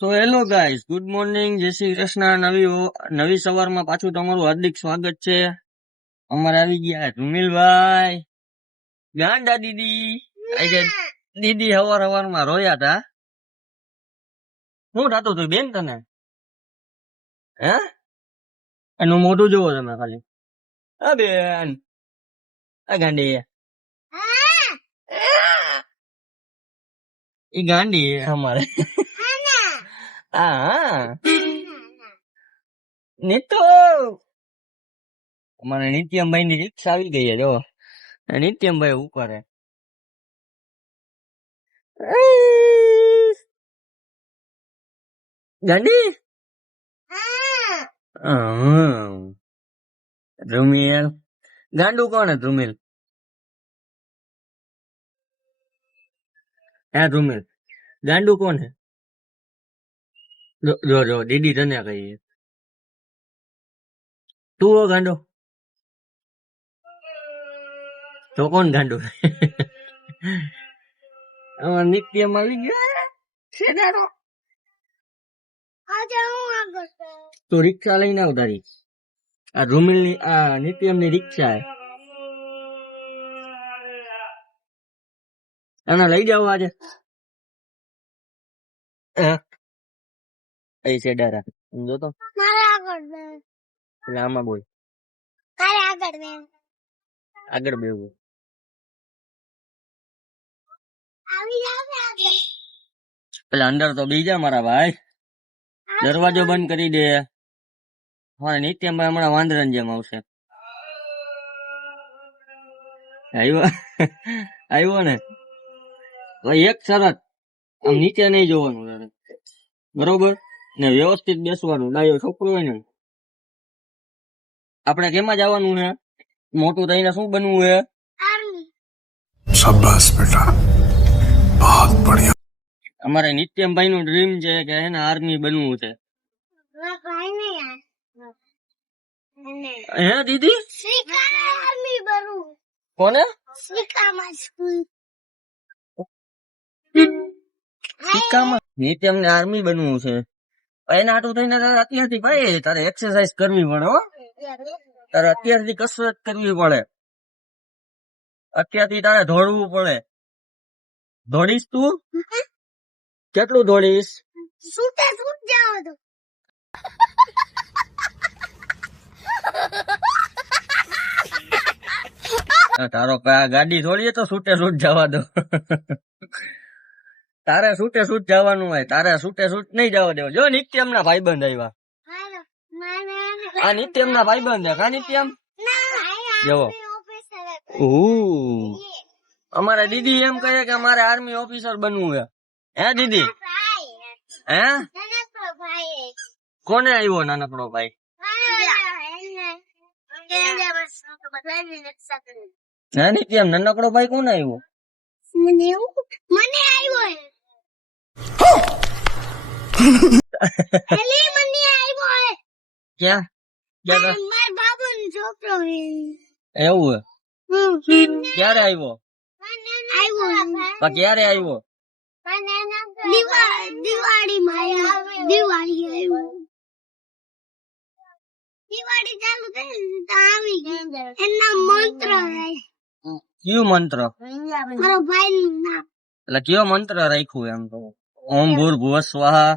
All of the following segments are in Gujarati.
તો હેલો ગાઈસ, ગુડ મોર્નિંગ, જય શ્રી કૃષ્ણ. નવી સવારમાં પાછું તમારું હાર્દિક સ્વાગત છે. અમારે આવી ગયા ધુમિલભાઈ, ગાંડા દીદી. આજે દીદી હવારમાં રોયા હતા. શું થતું હતું બેન તને? હે? એનું મોઢું જોવો તમે ખાલી. હા બેન, આ ગાંડી ઈ ગાંડી અમારે. હા નીતો અમારે નિત્યમભાઈ ની રિક્ષા આવી ગઈ છે. જો નિત્યમભાઈ ઉપર ગાંડી. ધ્રુમિલ ગાંડુ કોણ હે? ધ્રુમિલ હે? ધ્રુમિલ ગાંડુ કોણ હે? જો જો દીદી તને કહીએ, તું હો ગાંડો તો કોણ ગાંડુ? નિત્યમ આવી ગયો. તો રિક્ષા લઈને આવ તારી. આ ધ્રુમિલ ની, આ નિત્યમ ની રિક્ષા હે. એને લઈ જાવ આજે. એ છે ડરા જો તો એટલે આમાં બોલ આગળ બેવું. પેલા અંદર તો બીજા મારા ભાઈ દરવાજો બંધ કરી દે. હા, નિત્યમભાઈ હમણાં વાંદરાની જેમ આવશે. આવ્યો ને ભાઈ, એક શરત, આમ નીચે નહીં જોવાનું તારે, બરોબર ને? વ્યવસ્થિત બેસવાનું. ડાયો છોકરો હોય ને. આપણે કેમાં જવાનું છે? મોટું થઈને શું બનવું છે? શાબાશ બેટા, બહુત બઢિયા. અમારે નિત્યમભાઈ નું ડ્રીમ છે કે એને આર્મી બનવું છે. હે દીદી? કોને? નિત્યમને આર્મી બનવું છે. એના હાટું થઈને તારે અત્યારથી ભાઈ તારે એક્સરસાઇઝ કરવી પડે હો. તારે અત્યારથી કસરત કરવી પડે. અત્યારથી તારે દોડવું પડે. દોડીશ તું? કેટલું દોડીશ? તારો ગાડી થોડીએ તો છૂટે છૂટ જવા દો. તારે છૂટે છૂટ જવાનું હોય, તારે છૂટે છૂટ નહીં જવા દેવો. જો નિત્યમ ના ભાઈબંધ આવ્યા. આ નિત્યમ ના ભાઈબંધ કા નિત્યમ જવો. અમારે દીદી એમ કહે કે અમારે આર્મી ઓફિસર બનવું છે. હે દીદી? હે? કોને આવ્યો નાનકડો ભાઈ? હે નિત્યમ, નાનકડો ભાઈ કોને આવ્યો? ક્યાં એવું હે? ક્યારે આવ્યો? ક્યારે આવ્યો? કયો મંત્ર? એટલે કયો મંત્ર રાખ્યું એમ તો? ઓમ ભૂર્ભુવ સ્વાહા.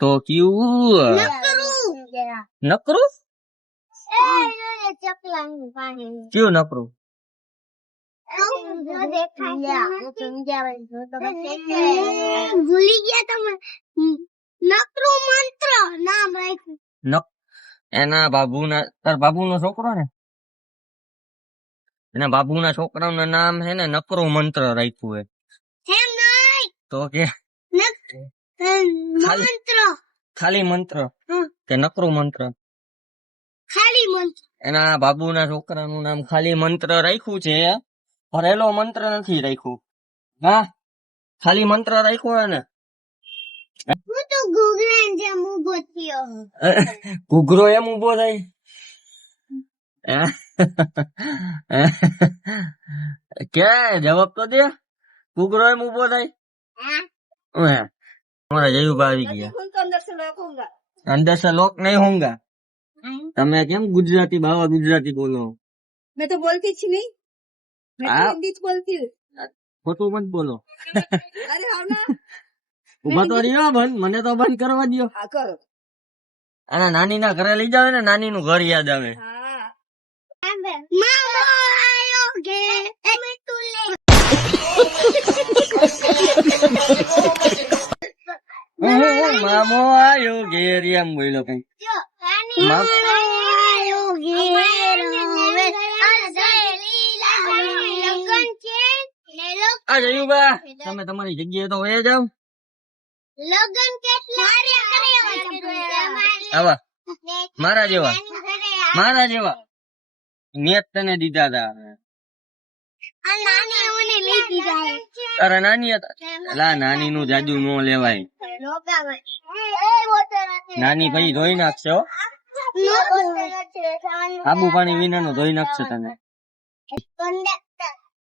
તો કયું નકરું? કયું નકરું? ભૂલી ગયા તમે? નકરું મંત્ર નામ રાખ્યું. એના બાબુના, તાર બાબુનો છોકરો ને, એના બાબુના છોકરાનું નામ હે ને નકરો મંત્ર રાખ્યું હે. તો કે ખાલી મંત્ર કે નકરું મંત્ર? ખાલી મંત્ર. એના બાબુના છોકરાનું નામ ખાલી મંત્ર રાખ્યું છે. ભરેલો મંત્ર નથી રાખ્યું. હા, ખાલી મંત્ર રાખ્યું હે ને. હું તો ઘૂઘરા જેમ ઉભો થયો. ઘૂઘરો એમ ઉભો થાય? કે જવાબ તો દે. ઘૂઘરો એમ ઉભો થાય? हमारा जयूबा આવી ગયા अंदर से लोग नहीं होंगे તમે કેમ ગુજરાતી બાવા ગુજરાતી બોલો मैं तो बोलती थी नहीं मैं तो आप- हिंदी च बोलती हूँ ખોટું મત બોલો अरे हाँ ना ઉભા તો રહ્યો બંધ મને તો બંધ કરવા દ્યો हाँ करो અને નાની ના ઘરે લઈ જાવ ને નાની નું ઘર યાદ આવે हाँ મામો આયો ગે અમે તુલે મામો આયો ઘેર એમ બોલો કઈ મામો આયો ગે હવે લગન છે ને આ જયુબા તમે તમારી જગ્યાએ તો વયા જાવ લગન કેટલા આવા મારા જેવા મારા જેવા મેં જ તને દીધા તા નાની મને લઈ દીધા તારા નાની હતા લા નાની નું જાદુ નો લેવાય નાની ભાઈ ધોઈ નાખશે હો આબુ પાણી વિના નું ધોઈ નાખશે તને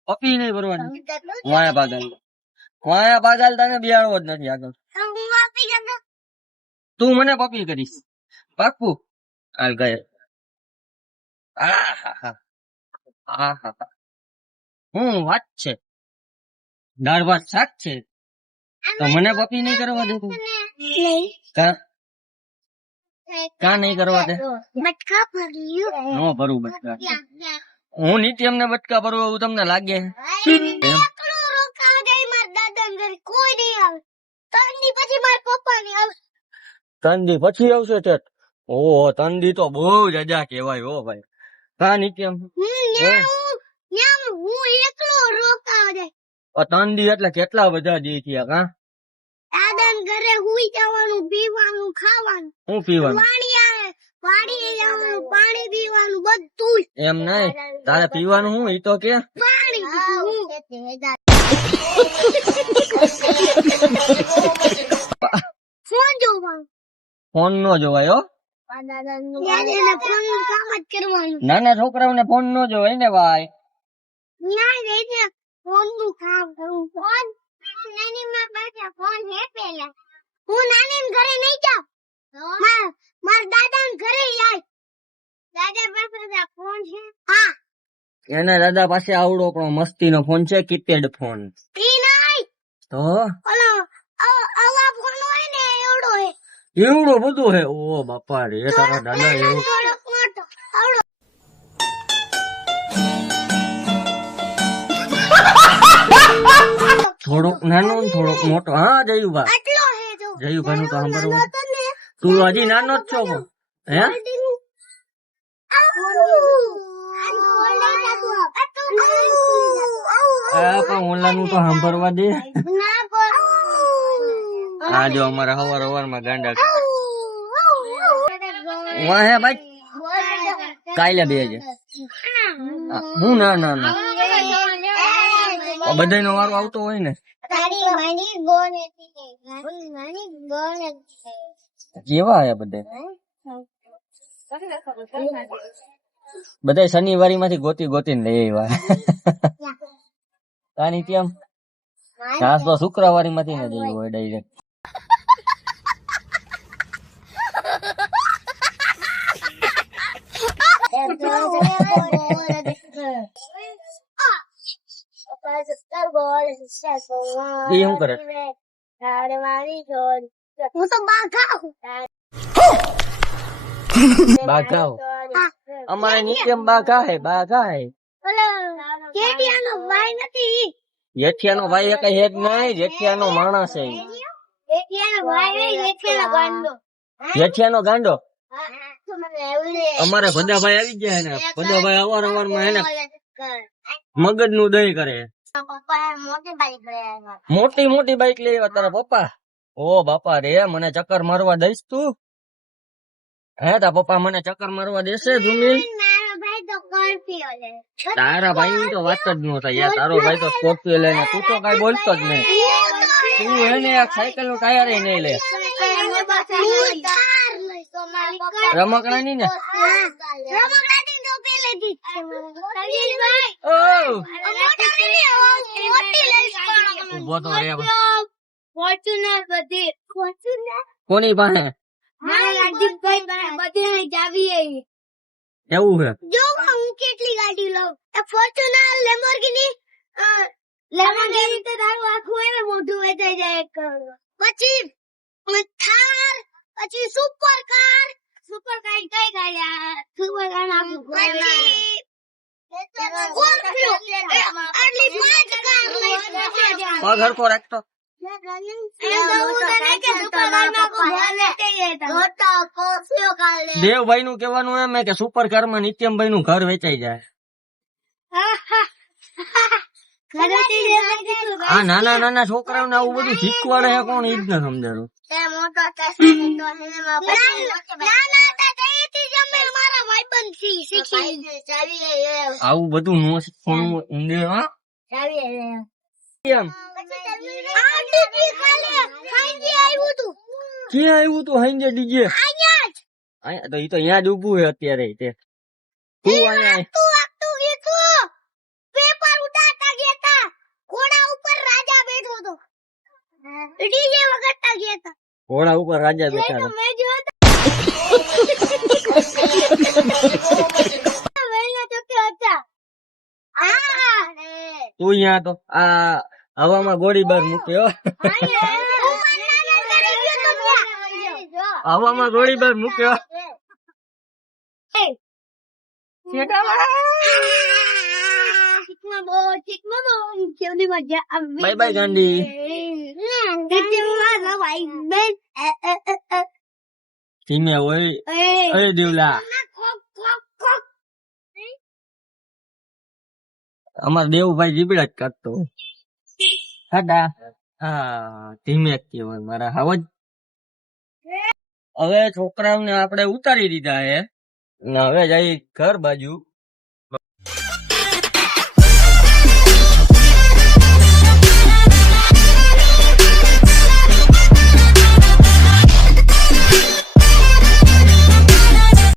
પપી નહીં ભરવાની વાયા પાગલ તને બિયાળવો જ નથી આગળ તું મને પપી કરીશ પાકું હાલ ગયા આહાહા. હું વાત છે દાળ ભાત શાક છે તો મને પપી નહીં કરવા દે તું કા કા નહીં કરવા દે બટકા ભર્યું નો ભરું બટકા હું નીતિ એમને બટકા ભરવું એવું તમને લાગે એમ? કોઈ નહીં આવે ત્રણ દી પછી મારા પપ્પા ની આવે ત્રણ દી પછી આવશે ઠેઠ ઓહો ત્રણ દી તો બહુ જજા કેવાય હો ભાઈ કા નીતિ એમ હું એકલો રોકાવા જાય ત્રણ દી એટલે કેટલા બધા દી થયા કા દાદા ઘરે હુઈ જવાનું પીવાનું ખાવાનું હું પીવાનું પાણી આવે પાણી જવાનું પાણી પીવાનું બધું જ. એમ નહીં તારે પીવાનું હું ઈ તો કે પાણી પીવું. ફોન જોવાનું ફોન નો જોવાય હો દાદાને ફોન નું કામ જ કરવાનું નાના છોકરાઓને ફોન નો જોવાય ને ભાઈ ના જઈને ફોન નું કામ કરવું ફોન નાની માં પાસે ફોન હે પેલા હું નાની ઘરે નહીં જાઉં માર દાદા ઘરે જાય દાદા પાસે ફોન છે હા એના દાદા પાસે આવડો પણ મસ્તી નો ફોન છે કીપેડ ફોન ઈ નહીં તો ઓલો આવા ફોન હોય ને એવડો હે એવડો બધું હે ઓ બાપા રે તારા દાદા એવું થોડોક મોટો આવડો થોડોક નાનો ને થોડોક મોટો હા જયુભા આટલો હે જો જયુભા નું તો સાંભળવું તું હજી નાનો જ છો પણ. હે આ પણ ઓલાનું તો સાંભળવા દે આ જો અમારા હવાર હવાર માં ગાંડા વાહ હે ભાઈ કાલે બે છે હું ના ના ના બધાય નો વારો આવતો હોય ને કેવા હે બધા શનિવારી માંથી ગોતી ગોતીને લઈ આવ્યા તાની કેમ ઘાસ તો શુક્રવારી માંથી ને જઈ હોય ડાયરેક્ટ એ શું કરે હું તો બાઘા હું બાઘાઓ અમારે નીચે બાઘા હે ઓલો કેડિયાનો ભાઈ નથી જેઠિયાનો ભાઈ કઈ હેડ નહીં જેઠિયાનો માણસ છે કેડિયાનો ભાઈ જેઠેલા ગાંડો જેઠિયાનો ગાંડો અમારે અમારે ભદાભાઈ આવી ગયા ને ભદાભાઈ અવાર અવાર માં એને મગજ નું દહીં કરે પપ્પા મોટી બાઈક લઈ આવ્યા મોટી મોટી બાઈક લઈ આવ્યા તારા પપ્પા ઓ બાપા રે મને ચક્કર મારવા દઈશ તું હે તા પપ્પા મને ચક્કર મારવા દેશે ધુમીલ મારો ભાઈ તો સ્કોર્પિયો લે તારા ભાઈ ની તો વાત જ ન થાય યાર તારો ભાઈ તો સ્કોર્પિયો લઈને તું તો કઈ બોલતો જ નહીં તું એને એક સાયકલ નું ટાયર નહીં લે રમકડાની ને ઓ ઉભો તો રે ફોર્ચ્યુનર બધી ફોર્ચ્યુનર કોની પાસે મારા રાજદીપભાઈ પાસે બધાની ચાવી આવી. એવું છે? જો હું કેટલી ગાડી લઉં, એક ફોર્ચ્યુનર, લેમ્બોર્ગિની, લેમ્બોર્ગિની તો તારું આખું એને મોઢું વેચાઈ જાય એક કરોડ. પછી થાર, પછી સુપર કાર કઈ ગાડી આ સુપર કાર આખું પછી સ્કોર્પિયો, આટલી 5 કાર લઈ પગ હરખો રાખતો. દેવભાઈ નું કેવાનું એમ હે કે સુપર કાર માં નિત્યમભાઈ નું ઘર વેચાઈ જાય. આ નાના નાના છોકરાઓને આવું બધું શીખવાડે છે કોણ, ઈ જ ન સમજાડું. આવું બધું નો શીખવાનું ઊંડે. હા કેમ ક્યાં આવ્યું તું હાંજે ડીજે? અહીંયા તો ઈ તો અહીંયા જ ઉભું છે અત્યારે. તે તું અહીંયા પેપર ઉડાડતા ગયા તા, ઘોડા ઉપર રાજા બેઠો તો, ડીજે વગાડતા ગયા તા. ઘોડા ઉપર રાજા બેઠા હતા. મેં જોયો તો. વેલા ચોકે હતા. તું અહીંયા તો આ હવામાં ગોળીબાર મૂક્યો. હવામાં ગોળીબાર મૂક્યો. બાય બાય ગાંડી. ધીમે હોય. અરે દેવલા, અમાર દેવભાઈ જીબડા જ કાઢતો હોય. હાડા હા ધીમે કેવાય મારા હવજ. હવે છોકરાઓને આપણે ઉતારી દીધા હે ને હવે જઈ ઘર બાજુ.